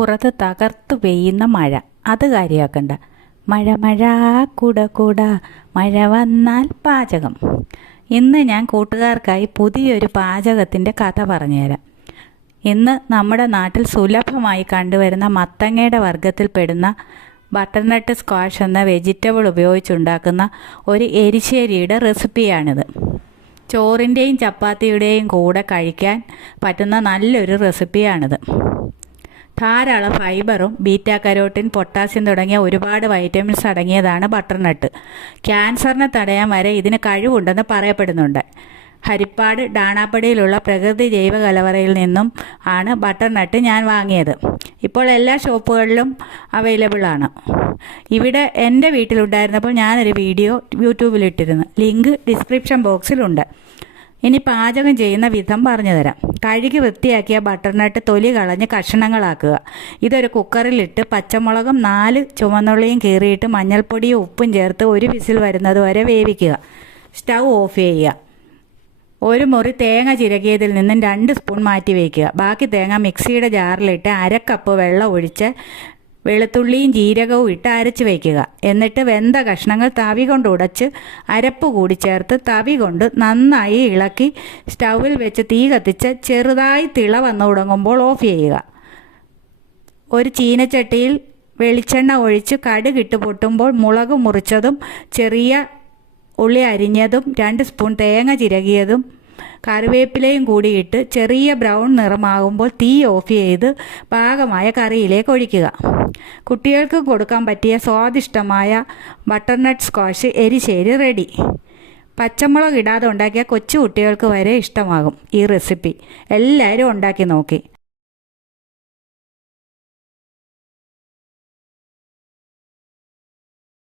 പുറത്ത് തകർത്തു പെയ്യുന്ന മഴ, അത് കാര്യമാക്കണ്ട. മഴ മഴ കുട കുട മഴ വന്നാൽ പാചകം. ഇന്ന് ഞാൻ കൂട്ടുകാർക്കായി പുതിയൊരു പാചകത്തിൻ്റെ കഥ പറഞ്ഞുതരാം. ഇന്ന് നമ്മുടെ നാട്ടിൽ സുലഭമായി കണ്ടുവരുന്ന മത്തങ്ങയുടെ വർഗ്ഗത്തിൽപ്പെടുന്ന ബട്ടർനട്ട് സ്ക്വാഷ് എന്ന വെജിറ്റബിൾ ഉപയോഗിച്ചുണ്ടാക്കുന്ന ഒരു എരിശ്ശേരിയുടെ റെസിപ്പിയാണിത്. ചോറിൻ്റെയും ചപ്പാത്തിയുടെയും കൂടെ കഴിക്കാൻ പറ്റുന്ന നല്ലൊരു റെസിപ്പിയാണിത്. ധാരാളം ഫൈബറും ബീറ്റാ കരോട്ടിൻ, പൊട്ടാസ്യം തുടങ്ങിയ ഒരുപാട് വൈറ്റമിൻസ് അടങ്ങിയതാണ് ബട്ടർനട്ട്. ക്യാൻസറിനെ തടയാൻ വരെ ഇതിന് കഴിവുണ്ടെന്ന് പറയപ്പെടുന്നുണ്ട്. ഹരിപ്പാട് ഡാണാപ്പടിയിലുള്ള പ്രകൃതി ജൈവ കലവറയിൽ നിന്നും ആണ് ബട്ടർനട്ട് ഞാൻ വാങ്ങിയത്. ഇപ്പോൾ എല്ലാ ഷോപ്പുകളിലും അവൈലബിൾ ആണ്. ഇവിടെ എൻ്റെ വീട്ടിലുണ്ടായിരുന്നപ്പോൾ ഞാനൊരു വീഡിയോ യൂട്യൂബിലിട്ടിരുന്നു. ലിങ്ക് ഡിസ്ക്രിപ്ഷൻ ബോക്സിലുണ്ട്. ഇനി പാചകം ചെയ്യുന്ന വിധം പറഞ്ഞു തരാം. കഴുകി വൃത്തിയാക്കിയ ബട്ടർനട്ട് തൊലി കളഞ്ഞ് കഷണങ്ങളാക്കുക. ഇതൊരു കുക്കറിലിട്ട് പച്ചമുളകും 4 ചുവന്നുള്ളിയും കീറിയിട്ട് മഞ്ഞൾപ്പൊടിയും ഉപ്പും ചേർത്ത് ഒരു വിസിൽ വരുന്നത് വരെ വേവിക്കുക. സ്റ്റൗ ഓഫ് ചെയ്യുക. ഒരു മുറി തേങ്ങ ചിരകിയതിൽ നിന്നും 2 സ്പൂൺ മാറ്റി വയ്ക്കുക. ബാക്കി തേങ്ങ മിക്സിയുടെ ജാറിലിട്ട് 1/2 കപ്പ് വെള്ളം ഒഴിച്ച് വെളുത്തുള്ളിയും ജീരകവും ഇട്ട് അരച്ച് വയ്ക്കുക. എന്നിട്ട് വെന്ത കഷ്ണങ്ങൾ തവി കൊണ്ട് ഉടച്ച് അരപ്പ് കൂടി ചേർത്ത് തവി കൊണ്ട് നന്നായി ഇളക്കി സ്റ്റൗവിൽ വെച്ച് തീ കത്തിച്ച് ചെറുതായി തിള വന്നു തുടങ്ങുമ്പോൾ ഓഫ് ചെയ്യുക. ഒരു ചീനച്ചട്ടിയിൽ വെളിച്ചെണ്ണ ഒഴിച്ച് കടുകിട്ട് പൊട്ടുമ്പോൾ മുളക് മുറിച്ചതും ചെറിയ ഉള്ളി അരിഞ്ഞതും 2 സ്പൂൺ തേങ്ങ ചിരകിയതും കറിവേപ്പിലയും കൂടിയിട്ട് ചെറിയ ബ്രൗൺ നിറമാകുമ്പോൾ തീ ഓഫ് ചെയ്ത് പാകമായ കറിയിലേക്ക് ഒഴിക്കുക. കുട്ടികൾക്ക് കൊടുക്കാൻ പറ്റിയ സ്വാദിഷ്ടമായ ബട്ടർനട്ട് സ്ക്വാഷ് എരിശ്ശേരി റെഡി. പച്ചമുളക് ഇടാതെ ഉണ്ടാക്കിയ കൊച്ചു കുട്ടികൾക്ക് വരെ ഇഷ്ടമാകും ഈ റെസിപ്പി. എല്ലാവരും ഉണ്ടാക്കി നോക്കി.